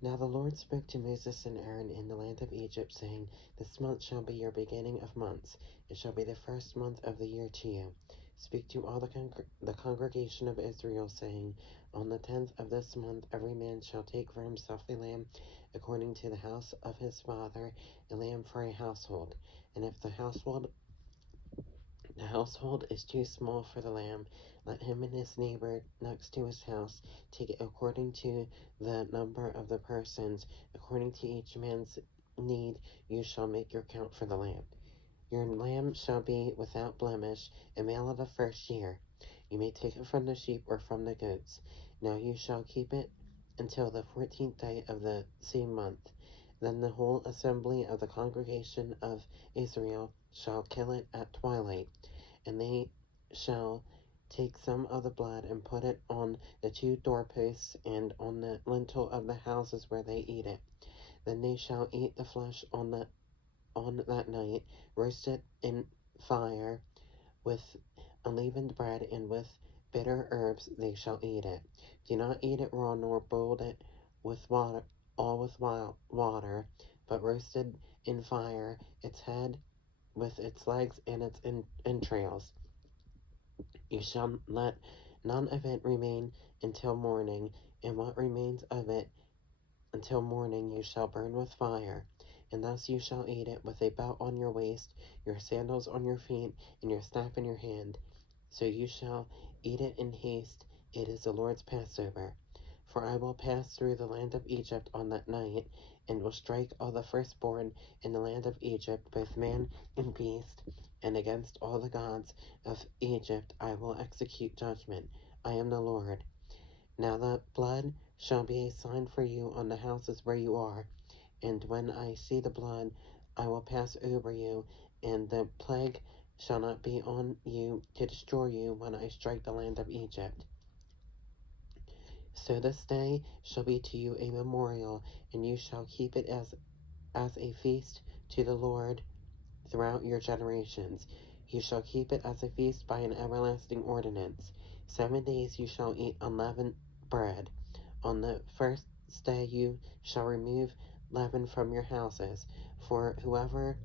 Now the Lord spoke to Moses and Aaron in the land of Egypt, saying, This month shall be your beginning of months. It shall be the first month of the year to you. Speak to all the congregation of Israel, saying, On the 10th of this month every man shall take for himself a lamb according to the house of his father, a lamb for a household. And if the household is too small for the lamb, let him and his neighbor next to his house take it according to the number of the persons. According to each man's need, you shall make your count for the lamb. Your lamb shall be without blemish, a male of the first year. You may take it from the sheep or from the goats. Now you shall keep it until the 14th day of the same month. Then the whole assembly of the congregation of Israel shall kill it at twilight, and they shall take some of the blood and put it on the two doorposts and on the lintel of the houses where they eat it. Then they shall eat the flesh on that night, roast it in fire with unleavened bread, and with bitter herbs they shall eat it. Do not eat it raw, nor boil it with water, all with water, but roasted in fire, its head with its legs and its entrails. You shall let none of it remain until morning, and what remains of it until morning you shall burn with fire. And thus you shall eat it with a belt on your waist, your sandals on your feet, and your staff in your hand. So you shall eat it in haste. It is the Lord's Passover. For I will pass through the land of Egypt on that night, and will strike all the firstborn in the land of Egypt, both man and beast, and against all the gods of Egypt I will execute judgment. I am the Lord. Now the blood shall be a sign for you on the houses where you are, and when I see the blood, I will pass over you, and the plague shall not be on you to destroy you when I strike the land of Egypt. So this day shall be to you a memorial, and you shall keep it as a feast to the Lord throughout your generations. You shall keep it as a feast by an everlasting ordinance. 7 days you shall eat unleavened bread. On the first day you shall remove leaven from your houses, for whoever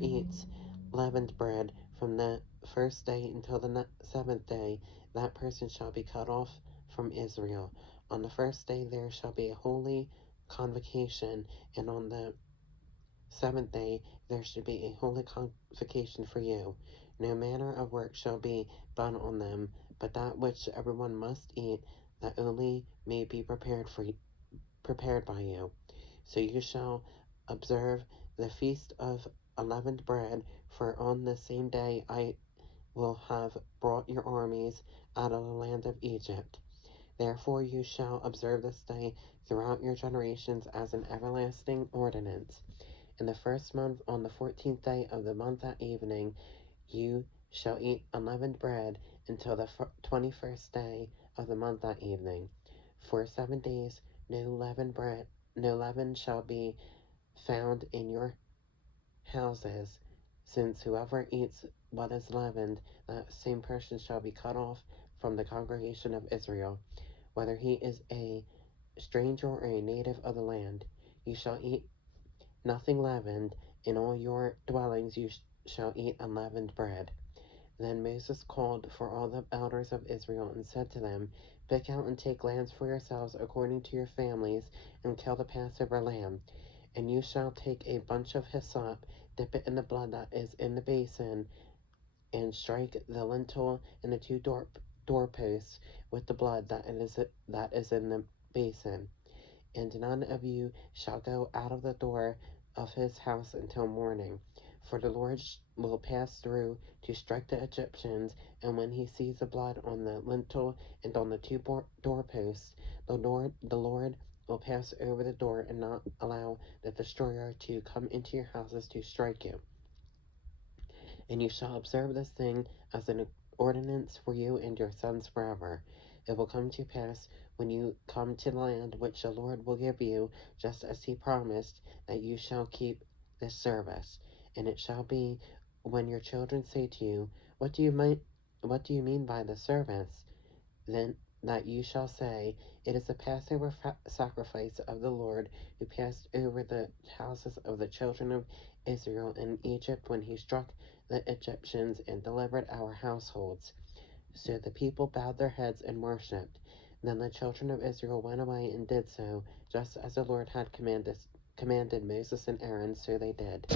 eats leavened bread from the first day until the 7th day, that person shall be cut off from Israel. On the first day there shall be a holy convocation, and on the 7th day there should be a holy convocation for you. No manner of work shall be done on them, but that which everyone must eat, that only may be prepared by you. So you shall observe the feast of unleavened bread, for on the same day I will have brought your armies out of the land of Egypt. Therefore you shall observe this day throughout your generations as an everlasting ordinance. In the first month, on the 14th day of the month at evening, you shall eat unleavened bread until the 21st day of the month at evening. For 7 days no leaven shall be found in your houses, since whoever eats what is leavened, that same person shall be cut off from the congregation of Israel, whether he is a stranger or a native of the land. You shall eat nothing leavened. In all your dwellings you shall eat unleavened bread. Then Moses called for all the elders of Israel and said to them, Pick out and take lambs for yourselves according to your families, and kill the Passover lamb. And you shall take a bunch of hyssop, dip it in the blood that is in the basin, and strike the lintel and the two doorposts with the blood that is in the basin. And none of you shall go out of the door of his house until morning. For the Lord will pass through to strike the Egyptians, and when he sees the blood on the lintel and on the two doorposts, the Lord will pass over the door and not allow the destroyer to come into your houses to strike you. And you shall observe this thing as an ordinance for you and your sons forever. It will come to pass when you come to the land which the Lord will give you, just as he promised, that you shall keep this service. And it shall be when your children say to you, What do you mean by the service? Then that you shall say, It is the Passover sacrifice of the Lord, who passed over the houses of the children of Israel in Egypt when he struck the Egyptians and delivered our households. So the people bowed their heads and worshipped. Then the children of Israel went away and did so, just as the Lord had commanded Moses and Aaron, so they did.